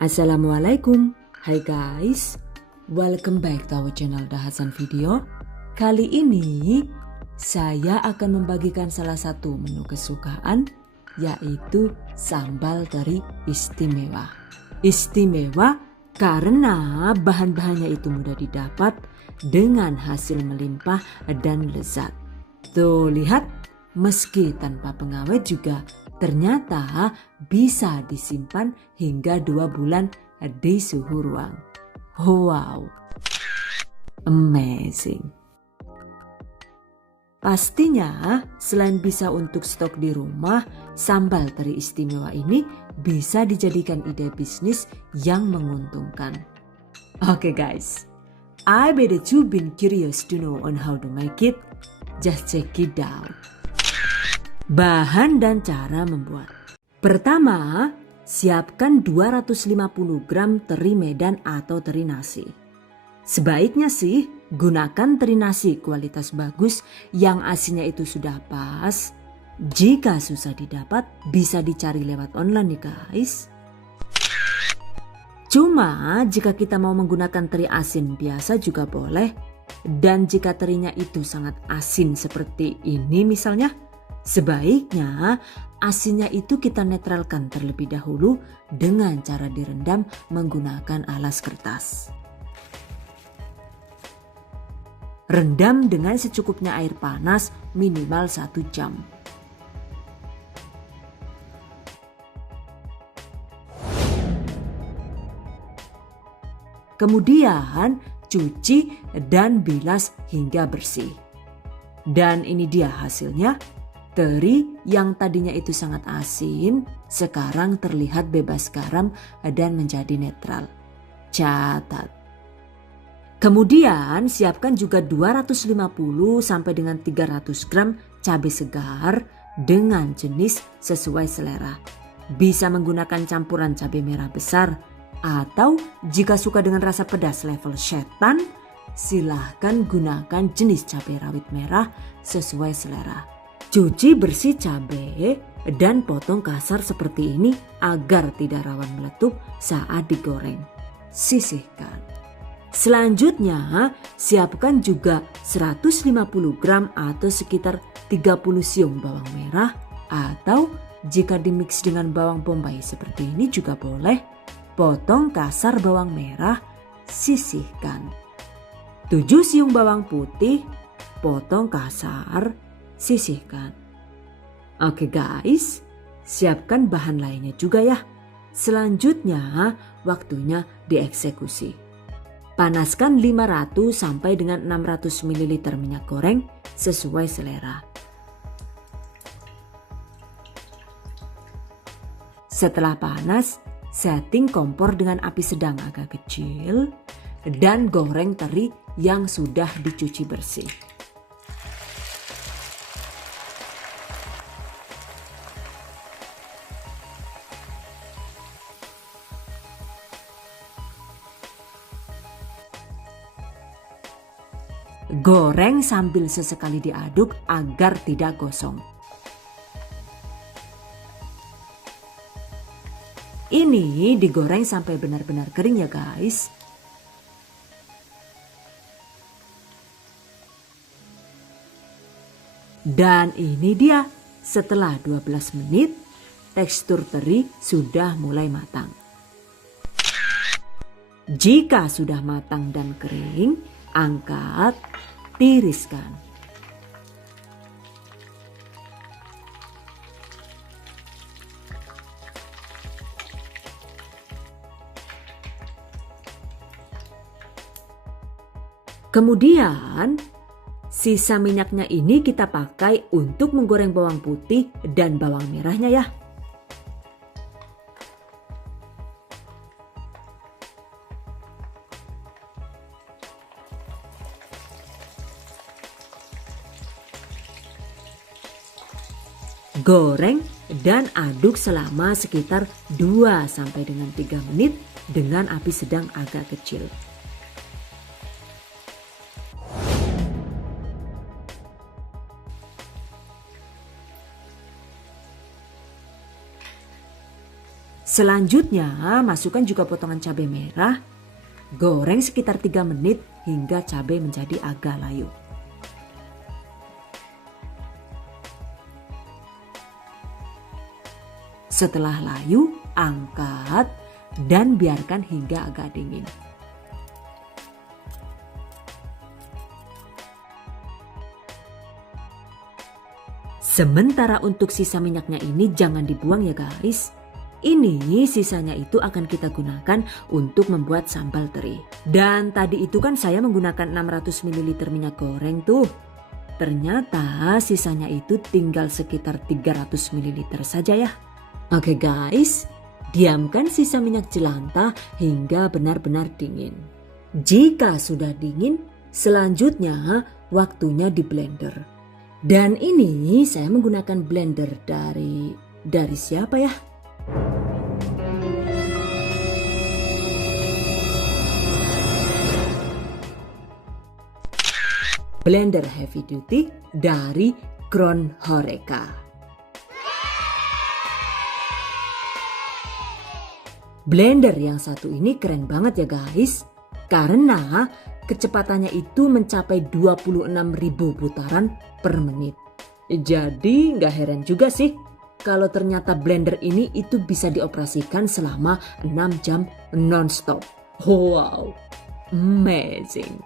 Assalamualaikum, hai guys, welcome back to our channel Dahasan Video. Kali ini saya akan membagikan salah satu menu kesukaan, yaitu sambal teri istimewa. Istimewa karena bahan-bahannya itu mudah didapat dengan hasil melimpah dan lezat. Tuh lihat, meski tanpa pengawet juga ternyata bisa disimpan hingga 2 bulan di suhu ruang. Wow, amazing. Pastinya selain bisa untuk stok di rumah, sambal teri istimewa ini bisa dijadikan ide bisnis yang menguntungkan. Okay guys, I bet that you've been curious to know on how to make it. Just check it out. Bahan dan cara membuat. Pertama, siapkan 250 gram teri Medan atau teri nasi. Sebaiknya sih gunakan teri nasi kualitas bagus yang asinnya itu sudah pas. Jika susah didapat, bisa dicari lewat online nih guys. Cuma jika kita mau menggunakan teri asin biasa juga boleh. Dan jika terinya itu sangat asin seperti ini misalnya, sebaiknya asinnya itu kita netralkan terlebih dahulu dengan cara direndam menggunakan alas kertas. Rendam dengan secukupnya air panas minimal 1 jam. Kemudian cuci dan bilas hingga bersih. Dan ini dia hasilnya. Teri yang tadinya itu sangat asin, sekarang terlihat bebas garam dan menjadi netral. Catat. Kemudian siapkan juga 250 sampai dengan 300 gram cabai segar dengan jenis sesuai selera. Bisa menggunakan campuran cabai merah besar atau jika suka dengan rasa pedas level setan, silahkan gunakan jenis cabai rawit merah sesuai selera. Cuci bersih cabai dan potong kasar seperti ini agar tidak rawan meletup saat digoreng. Sisihkan. Selanjutnya, siapkan juga 150 gram atau sekitar 30 siung bawang merah atau jika dimix dengan bawang bombay seperti ini juga boleh. Potong kasar bawang merah, sisihkan. 7 siung bawang putih, potong kasar, sisihkan. Oke guys, siapkan bahan lainnya juga ya. Selanjutnya waktunya dieksekusi. Panaskan 500 sampai dengan 600 ml minyak goreng sesuai selera. Setelah panas, setting kompor dengan api sedang agak kecil dan goreng teri yang sudah dicuci bersih. Goreng sambil sesekali diaduk agar tidak gosong. Ini digoreng sampai benar-benar kering ya guys. Dan ini dia, setelah 12 menit, tekstur teri sudah mulai matang. Jika sudah matang dan kering, angkat, tiriskan. Kemudian sisa minyaknya ini kita pakai untuk menggoreng bawang putih dan bawang merahnya ya. Goreng dan aduk selama sekitar 2 sampai dengan 3 menit dengan api sedang agak kecil. Selanjutnya masukkan juga potongan cabai merah. Goreng sekitar 3 menit hingga cabai menjadi agak layu. Setelah layu, angkat dan biarkan hingga agak dingin. Sementara untuk sisa minyaknya ini jangan dibuang ya guys. Ini sisanya itu akan kita gunakan untuk membuat sambal teri. Dan tadi itu kan saya menggunakan 600 ml minyak goreng tuh. Ternyata sisanya itu tinggal sekitar 300 ml saja ya. Oke guys, diamkan sisa minyak jelantah hingga benar-benar dingin. Jika sudah dingin, selanjutnya waktunya di blender. Dan ini saya menggunakan blender dari siapa ya? Blender heavy duty dari Crown Horeca. Blender yang satu ini keren banget ya guys, karena kecepatannya itu mencapai 26.000 putaran per menit. Jadi nggak heran juga sih kalau ternyata blender ini itu bisa dioperasikan selama 6 jam non-stop. Wow, amazing.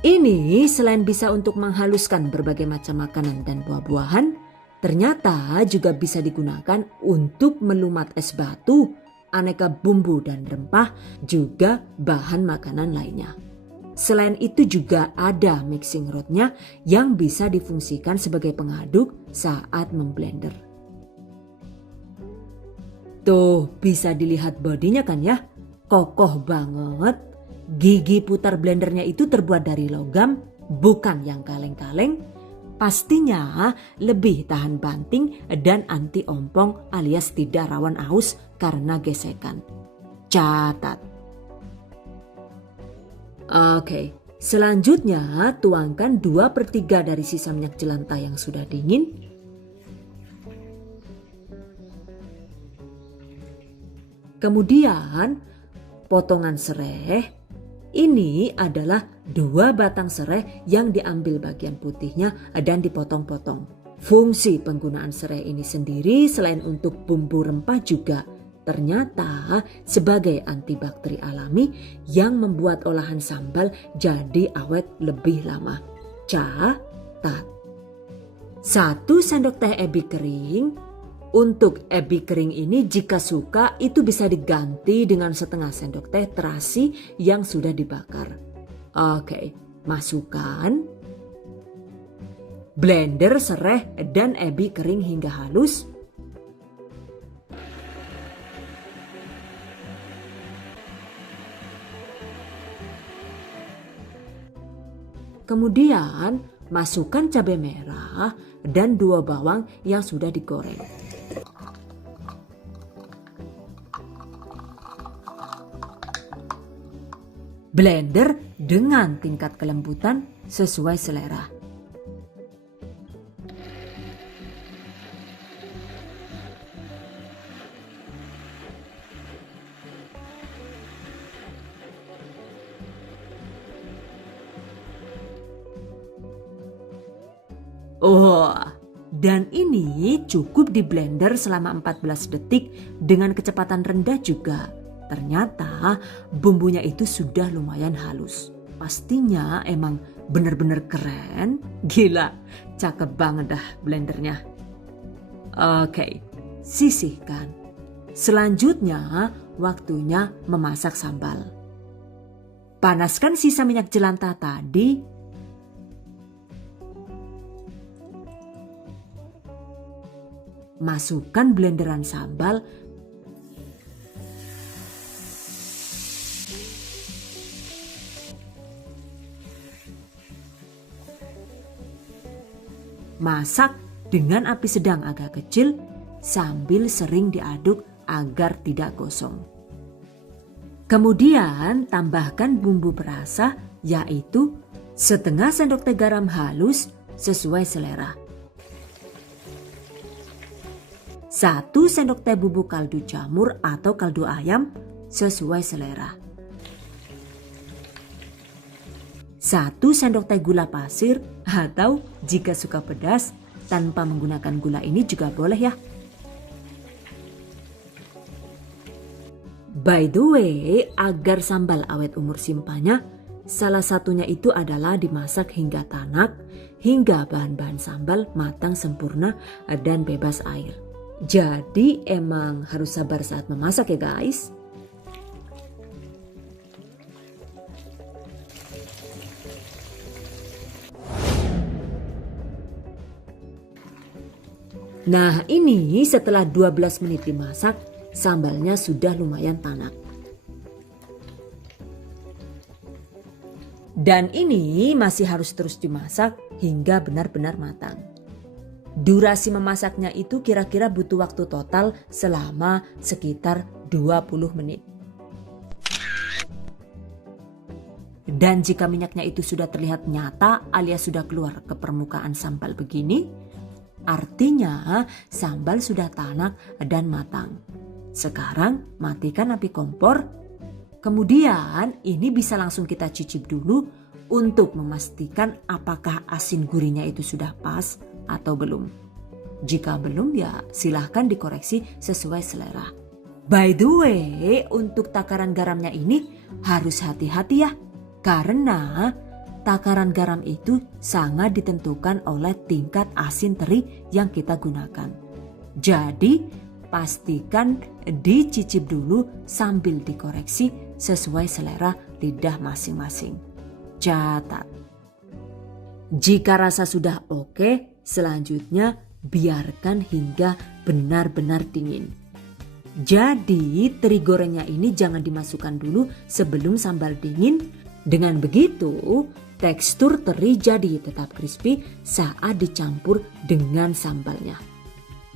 Ini selain bisa untuk menghaluskan berbagai macam makanan dan buah-buahan, ternyata juga bisa digunakan untuk melumat es batu, aneka bumbu dan rempah, juga bahan makanan lainnya. Selain itu juga ada mixing rodnya yang bisa difungsikan sebagai pengaduk saat memblender. Tuh bisa dilihat bodinya kan ya, kokoh banget. Gigi putar blendernya itu terbuat dari logam, bukan yang kaleng-kaleng. Pastinya lebih tahan banting dan anti ompong alias tidak rawan aus karena gesekan. Catat. Oke, selanjutnya tuangkan 2/3 dari sisa minyak jelantah yang sudah dingin. Kemudian potongan serai. Ini adalah 2 batang serai yang diambil bagian putihnya dan dipotong-potong. Fungsi penggunaan serai ini sendiri selain untuk bumbu rempah juga ternyata sebagai antibakteri alami yang membuat olahan sambal jadi awet lebih lama. Catat. 1 sendok teh ebi kering. Untuk ebi kering ini jika suka itu bisa diganti dengan setengah sendok teh terasi yang sudah dibakar. Oke, masukkan. Blender serai dan ebi kering hingga halus. Kemudian masukkan cabai merah dan 2 bawang yang sudah digoreng. Blender dengan tingkat kelembutan sesuai selera. Oh, dan ini cukup di blender selama 14 detik dengan kecepatan rendah juga. Ternyata bumbunya itu sudah lumayan halus. Pastinya emang bener-bener keren. Gila, cakep banget dah blendernya. Oke, sisihkan. Selanjutnya waktunya memasak sambal. Panaskan sisa minyak jelantah tadi. Masukkan blenderan sambal. Masak dengan api sedang agak kecil sambil sering diaduk agar tidak gosong. Kemudian tambahkan bumbu perasa yaitu setengah sendok teh garam halus sesuai selera. 1 sendok teh bubuk kaldu jamur atau kaldu ayam sesuai selera. 1 sendok teh gula pasir atau jika suka pedas tanpa menggunakan gula ini juga boleh ya. By the way, agar sambal awet umur simpannya, salah satunya itu adalah dimasak hingga tanak, hingga bahan-bahan sambal matang sempurna dan bebas air. Jadi emang harus sabar saat memasak ya guys. Nah ini setelah 12 menit dimasak, sambalnya sudah lumayan tanak. Dan ini masih harus terus dimasak hingga benar-benar matang. Durasi memasaknya itu kira-kira butuh waktu total selama sekitar 20 menit. Dan jika minyaknya itu sudah terlihat nyata alias sudah keluar ke permukaan sambal begini, artinya sambal sudah tanak dan matang. Sekarang matikan api kompor. Kemudian ini bisa langsung kita cicip dulu untuk memastikan apakah asin gurihnya itu sudah pas atau belum. Jika belum ya silahkan dikoreksi sesuai selera. By the way, untuk takaran garamnya ini harus hati-hati ya. Karena takaran garam itu sangat ditentukan oleh tingkat asin teri yang kita gunakan. Jadi pastikan dicicip dulu sambil dikoreksi sesuai selera lidah masing-masing. Catat. Jika rasa sudah oke, selanjutnya biarkan hingga benar-benar dingin. Jadi teri gorengnya ini jangan dimasukkan dulu sebelum sambal dingin. Dengan begitu, tekstur teri jadi tetap crispy saat dicampur dengan sambalnya.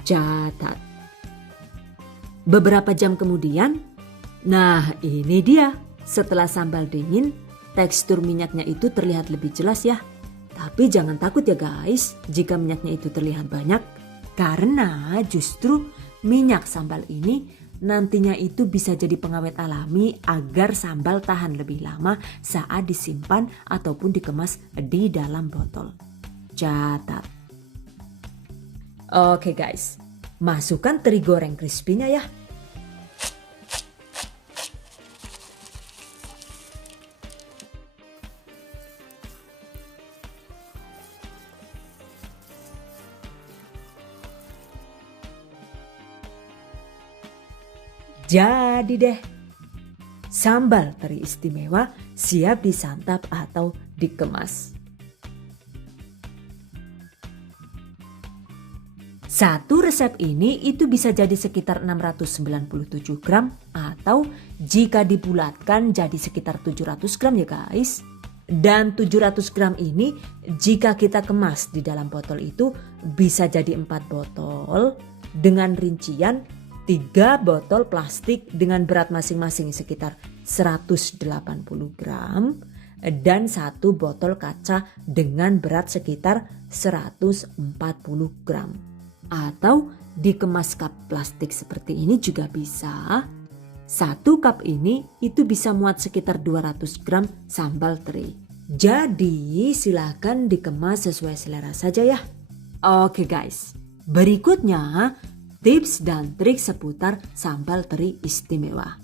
Catat. Beberapa jam kemudian, nah ini dia. Setelah sambal dingin, tekstur minyaknya itu terlihat lebih jelas ya. Tapi jangan takut ya guys jika minyaknya itu terlihat banyak. Karena justru minyak sambal ini nantinya itu bisa jadi pengawet alami agar sambal tahan lebih lama saat disimpan ataupun dikemas di dalam botol. Catat. Oke guys, masukkan teri goreng crispy-nya ya. Jadi deh, sambal teri istimewa siap disantap atau dikemas. Satu resep ini itu bisa jadi sekitar 697 gram atau jika dibulatkan jadi sekitar 700 gram ya guys. Dan 700 gram ini jika kita kemas di dalam botol itu bisa jadi 4 botol dengan rincian 3 botol plastik dengan berat masing-masing sekitar 180 gram dan 1 botol kaca dengan berat sekitar 140 gram. Atau dikemas cup plastik seperti ini juga bisa. 1 cup ini itu bisa muat sekitar 200 gram sambal teri. Jadi silakan dikemas sesuai selera saja ya. Oke guys, berikutnya tips dan trik seputar sambal teri istimewa.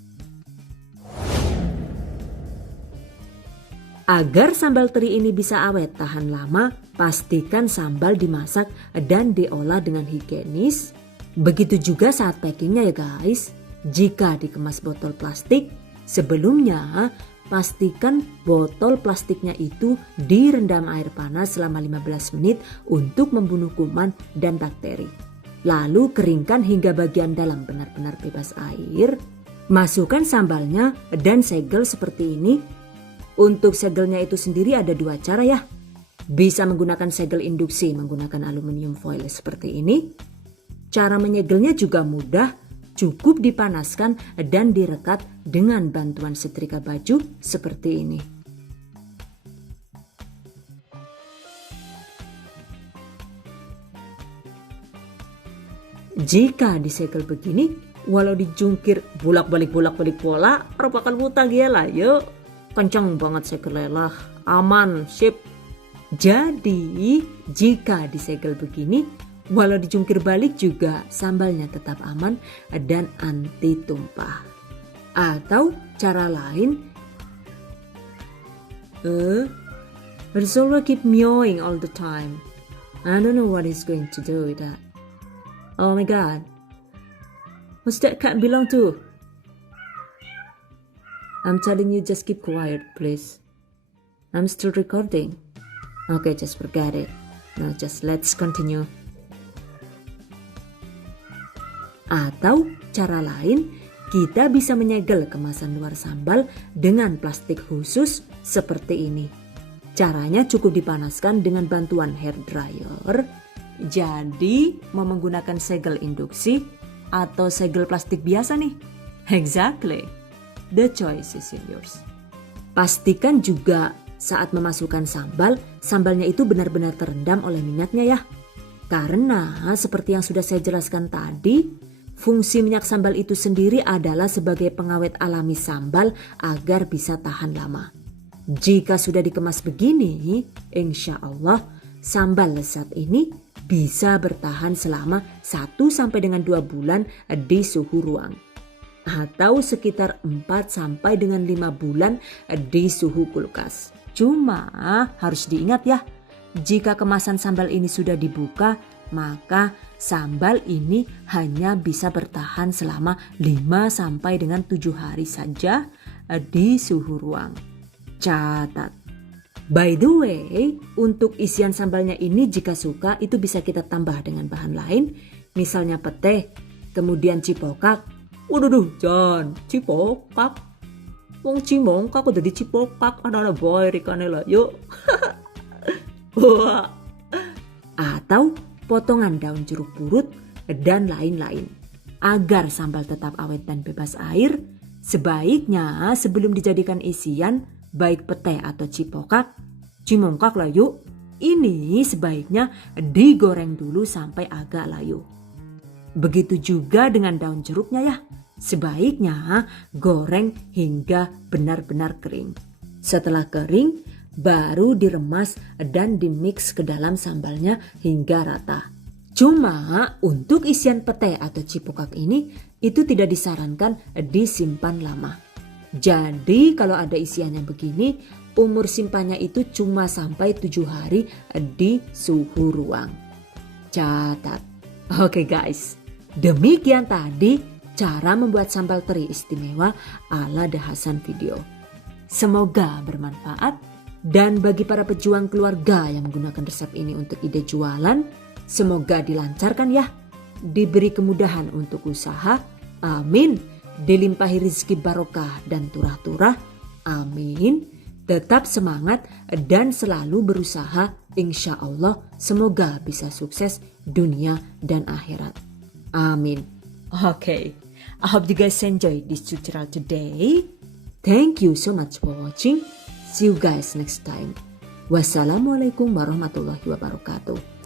Agar sambal teri ini bisa awet tahan lama, pastikan sambal dimasak dan diolah dengan higienis. Begitu juga saat packingnya ya guys. Jika dikemas botol plastik, sebelumnya pastikan botol plastiknya itu direndam air panas selama 15 menit untuk membunuh kuman dan bakteri. Lalu keringkan hingga bagian dalam benar-benar bebas air. Masukkan sambalnya dan segel seperti ini. Untuk segelnya itu sendiri ada 2 cara ya. Bisa menggunakan segel induksi menggunakan aluminium foil seperti ini. Cara menyegelnya juga mudah, cukup dipanaskan dan direkat dengan bantuan setrika baju seperti ini. Jika disegel begini, walau dijungkir bolak-balik pola, bakal mutang ya lah yuk. Kencang banget segel lah, aman, sip. Jadi, jika disegel begini, walau dijungkir balik juga sambalnya tetap aman dan anti tumpah. Atau cara lain, Rizalwa keep mewing all the time. I don't know what he's going to do with that. Oh my god. What's that cat belong to? I'm telling you, just keep quiet, please. I'm still recording. Okay, just forget it. Now just let's continue. Atau cara lain, kita bisa menyegel kemasan luar sambal dengan plastik khusus seperti ini. Caranya cukup dipanaskan dengan bantuan hair dryer. Jadi mau menggunakan segel induksi atau segel plastik biasa nih? Exactly. The choice is yours. Pastikan juga saat memasukkan sambal, sambalnya itu benar-benar terendam oleh minyaknya ya. Karena seperti yang sudah saya jelaskan tadi, fungsi minyak sambal itu sendiri adalah sebagai pengawet alami sambal agar bisa tahan lama. Jika sudah dikemas begini, insya Allah sambal lezat ini bisa bertahan selama 1-2 bulan di suhu ruang. Atau sekitar 4-5 bulan di suhu kulkas. Cuma harus diingat ya, jika kemasan sambal ini sudah dibuka, maka sambal ini hanya bisa bertahan selama 5-7 hari saja di suhu ruang. Catat. By the way, untuk isian sambalnya ini jika suka itu bisa kita tambah dengan bahan lain, misalnya pete, kemudian cipokak. Waduh, Jan, cipokak. Wong cimongkak udah di cipokak, ada boy rikane lah, yuk. Atau potongan daun jeruk purut dan lain-lain. Agar sambal tetap awet dan bebas air, sebaiknya sebelum dijadikan isian, baik pete atau cipokak, cimongkak lah yuk, ini sebaiknya digoreng dulu sampai agak layu. Begitu juga dengan daun jeruknya ya, sebaiknya goreng hingga benar-benar kering. Setelah kering, baru diremas dan dimix ke dalam sambalnya hingga rata. Cuma untuk isian pete atau cipokak ini, itu tidak disarankan disimpan lama. Jadi kalau ada isiannya begini, umur simpannya itu cuma sampai 7 hari di suhu ruang. Catat. Oke guys, demikian tadi cara membuat sambal teri istimewa ala The Hasan Video. Semoga bermanfaat, dan bagi para pejuang keluarga yang menggunakan resep ini untuk ide jualan, semoga dilancarkan ya, diberi kemudahan untuk usaha, amin. Dilimpahi rezeki barokah dan turah-turah, amin. Tetap semangat dan selalu berusaha, insya Allah semoga bisa sukses dunia dan akhirat, amin. Okay, I hope you guys enjoy this tutorial today. Thank you so much for watching. See you guys next time. Wassalamualaikum warahmatullahi wabarakatuh.